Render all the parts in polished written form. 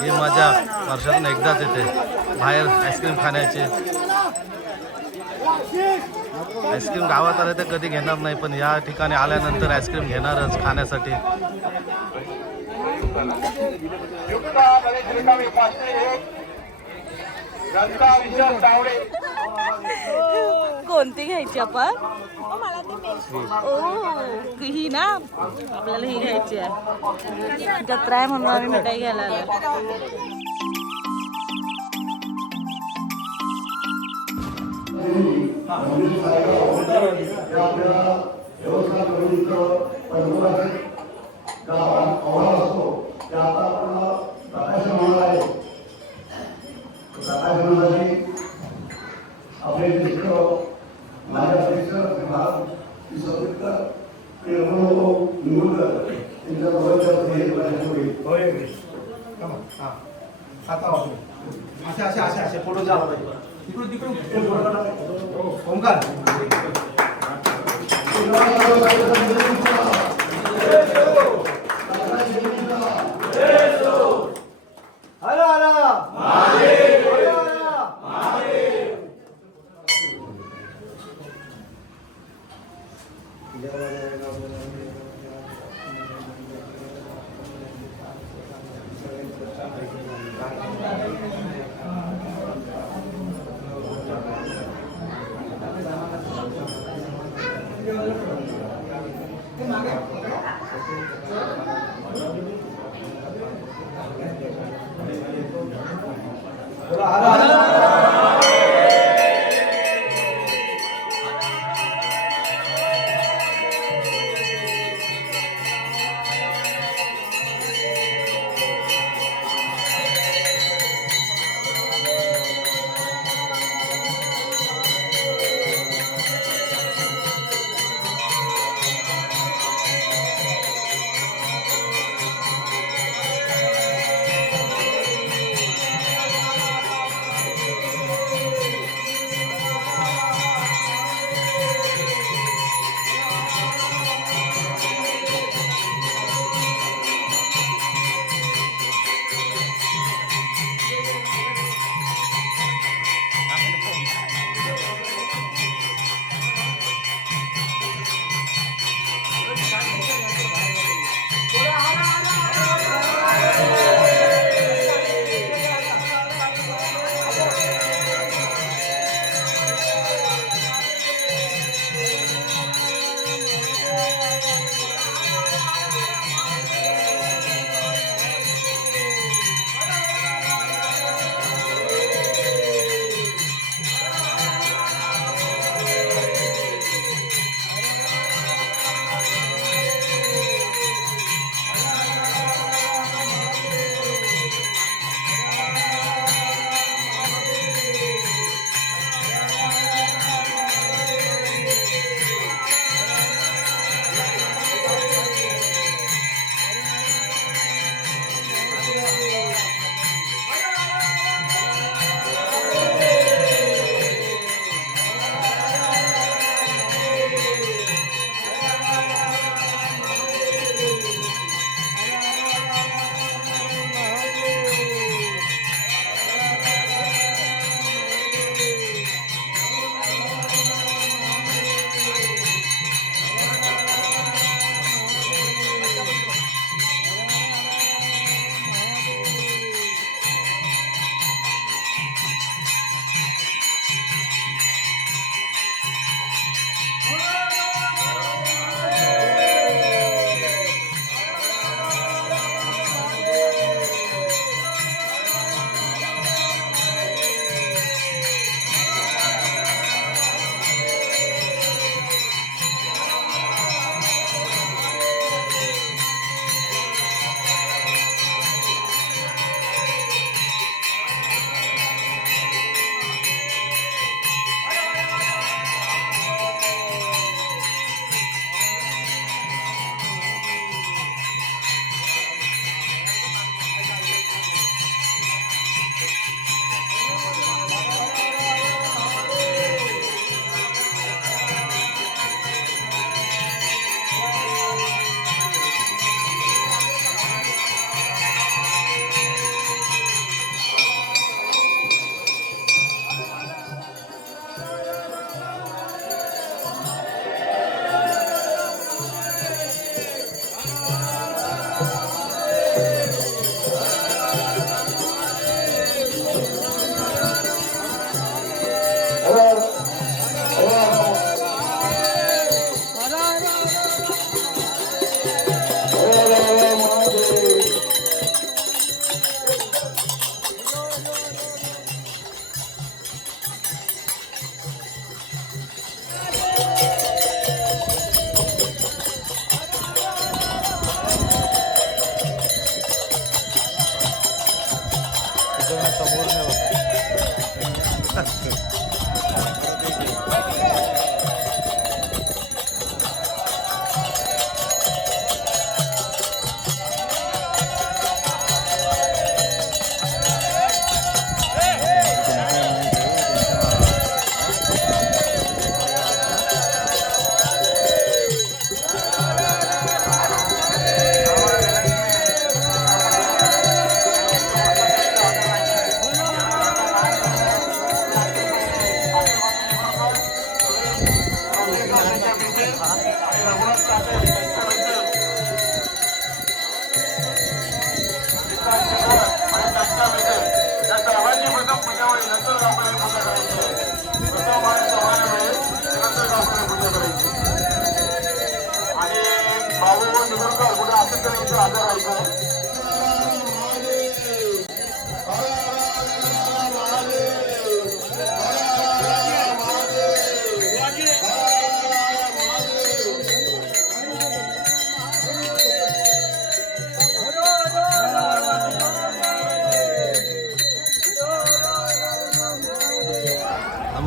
ही मजा वर्षातून एकदाच येते बाहेर आईस्क्रीम खाण्याची. आईस्क्रीम गावात आले तर कधी घेणार नाही, पण या ठिकाणी आल्यानंतर आईस्क्रीम घेणारच खाण्यासाठी. कोणती घ्यायची आपण? ही ना आपल्याला ही घ्यायची आहे. जत्रा आहे म्हणून आम्ही मिठाई घ्यायला आलो. फोटो झाला तिकडून तिकडून ओंकार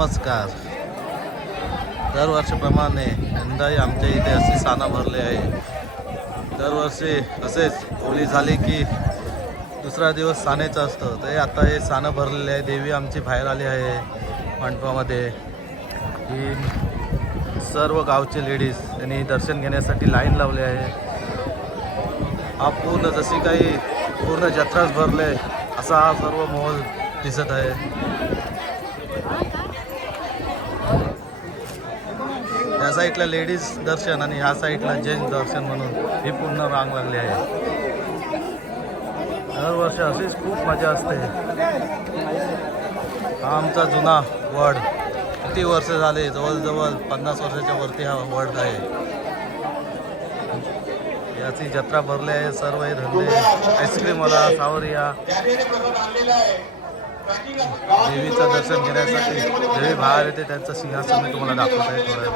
नमस्कार. दरवर्षीप्रमाणे यंदाही आमच्या इथे असे साना भरले आहे. दरवर्षी असेच होळी झाली की दुसरा दिवस सानेचं असतं. तर आता हे सानं भरलेले आहे. देवी आमची बाहेर आली आहे मंडपामध्ये. ही सर्व गावचे लेडीज त्यांनी दर्शन घेण्यासाठी लाईन लावली आहे. हा पूर्ण जशी काही पूर्ण जत्राच भरले असा हा सर्व माहोल दिसत आहे. या साईडला लेडीज दर्शन आणि ह्या साईडला जेंट्स दर्शन म्हणून ही पूर्ण रांग लागली आहे. दरवर्षी अशीच खूप मजा असते. हा आमचा जुना वड. किती वर्ष झाले, जवळजवळ 50 वर्षाच्या वरती हा वड आहे. याची जत्रा भरली आहे. सर्व हे धंदे आईस्क्रीमवाला, सावरिया, देवीचं दर्शन घेण्यासाठी देवी बाहेर येते. त्यांचं सिंहासन मी तुम्हाला दाखवत आहे थोडं.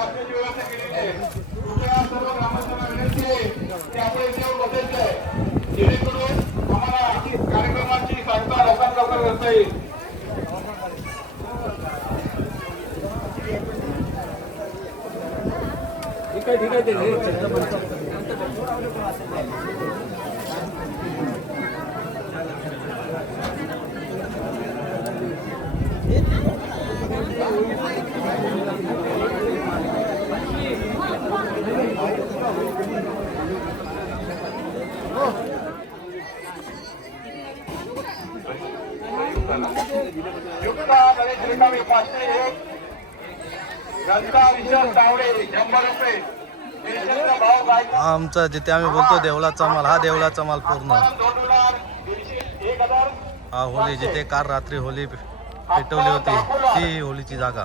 हा आमचा जिथे आम्ही बोलतो देवळाचा माल. हा देवळाचा माल पूर्ण. हा होळी जिथे काल रात्री होळी पेटवली होती ती होळीची जागा.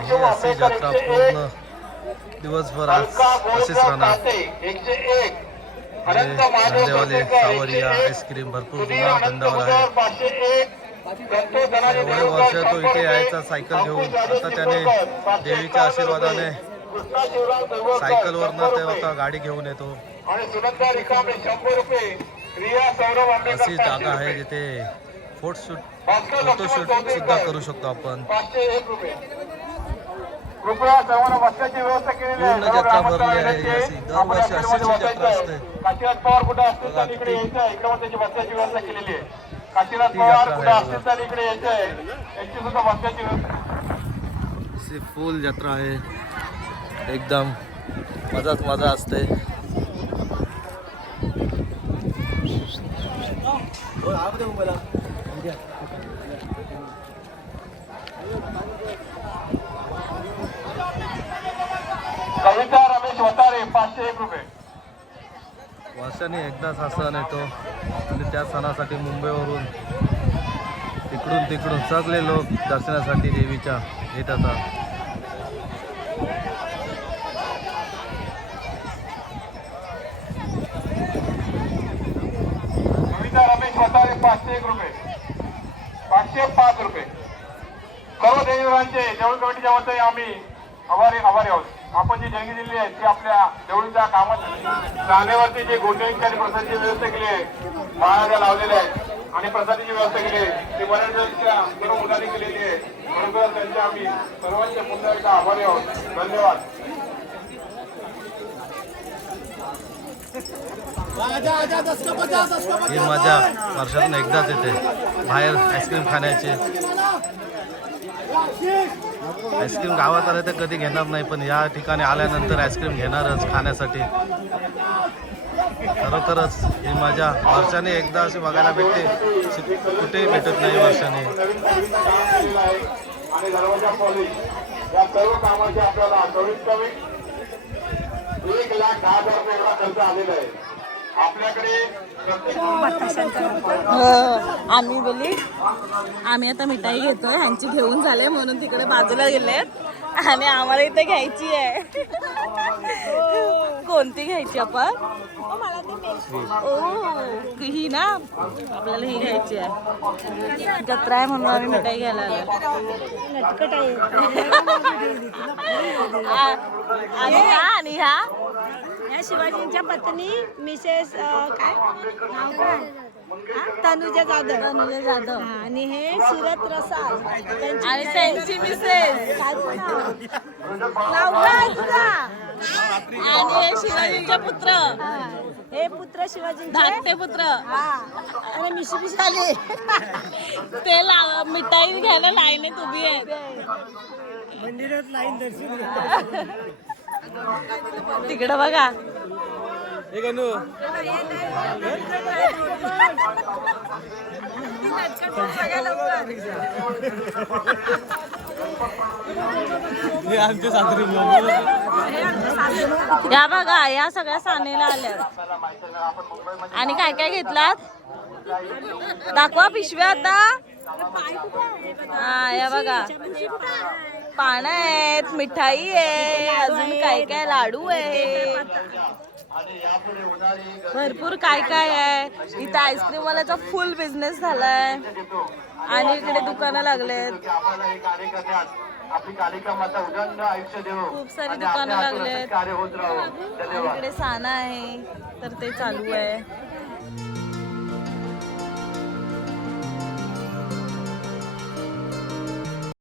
ही अशी जत्रा पूर्ण दिवसभर आज अशीच राहणार. धंदेवाले, सावरिया, आईस्क्रीम भरपूर जुना धंदावाला आहे. एवढे वर्ष तो इथे यायचा सायकल घेऊन. आता त्याने देवीच्या आशीर्वादाने सायकलवरनं ते होता गाडी घेऊन येतो. अशी जागा आहे जिथे फोटोशूट सुद्धा करू शकतो आपण. पूर्ण जत्रा भरली आहे. अशी दरवर्षी अशीच जत्रा असते. ती जत्रा आहे. अशी फुल जत्रा आहे. एकदम मजाच मजा असते. कविता रमेश वतारे 501 रुपये. वर्षाने एकदाच हा सण येतो आणि त्या सणासाठी मुंबईवरून तिकडून सगळे लोक दर्शनासाठी देवीच्या येत असतात. कविता रमेश वतारे 501 रुपये. 505 रुपये. सर्व देवीरांचे देऊळ कमिटीच्या वतीने आम्ही आभारी आहोत. आपण जी देणगी दिली आहे ती आपल्या देवळीच्या कामात जाणेवरती जे गोट्यांची आणि प्रसादची व्यवस्था केली आहे, महाराजा लावलेले आहेत आणि प्रसादीची व्यवस्था केली आहे ती बऱ्याचशा सर्व मुलांनी केलेली आहे. म्हणून त्यांचे आम्ही सर्वांच्या पुन्हा एकदा आभारी आहोत. धन्यवाद. ही मजा वर्षातून एकदाच येते. बाहेर आईस्क्रीम खाण्याची. आईस्क्रीम गावात आले तर कधी घेणार नाही, पण या ठिकाणी आल्यानंतर आईस्क्रीम घेणारच खाण्यासाठी. खरोखरच ही मजा वर्षाने एकदा अशी बघायला भेटते. कुठेही भेटत नाही वर्षाने. आणि दरवाजा पॉलिश या सर्व कामाचे आपल्याला कमीत कमी 1,10,000 रुपये एवढा खर्च आलेला आहे. आपल्याकडे आम्ही आता मिठाई घेतोय. ह्यांची घेऊन झाले म्हणून तिकडे बाजूला गेलेत आणि आम्हाला इथे घ्यायची आहे. कोणती घ्यायची आपण? ओ ही ना आपल्याला ही घ्यायची आहे. जत्रा आहे म्हणून आम्ही मिठाई घ्यायला आलो. आणि ह्या या शिवाजींच्या पत्नी मिसेस काय नाव काय तनुजा जाधव. तनुजा जाधव आणि हे सुरत रसाल आणि त्यांची मिसेस नाव काय तुझा? आणि हे शिवाजींचे पुत्र हे पुत्र शिवाजींचे धाकटे पुत्र. हा आणि मिशी आले. ते मिठाई घ्यायला लाईनीत उभी आहेत. मंदिरात लाईन दर्शन तिकडं बघा. या बघा या सगळ्या सानेला आल्या. आणि काय काय घेतलात दाखवा पिशव्या आता. हा या बघा पानं आहेत, मिठाई आहे, अजून काय काय लाडू आहे, भरपूर काय काय आहे. इथं आईस्क्रीम वाल्याचा फुल बिझनेस झालाय आणि इकडे दुकानं लागलेत. आपली कार्यक्रमाचा उदंड आयुष्य देव खूप सारी दुकानं लागलेत. कार्य होत राहू. आणि इकडे साना आहे तर ते चालू आहे.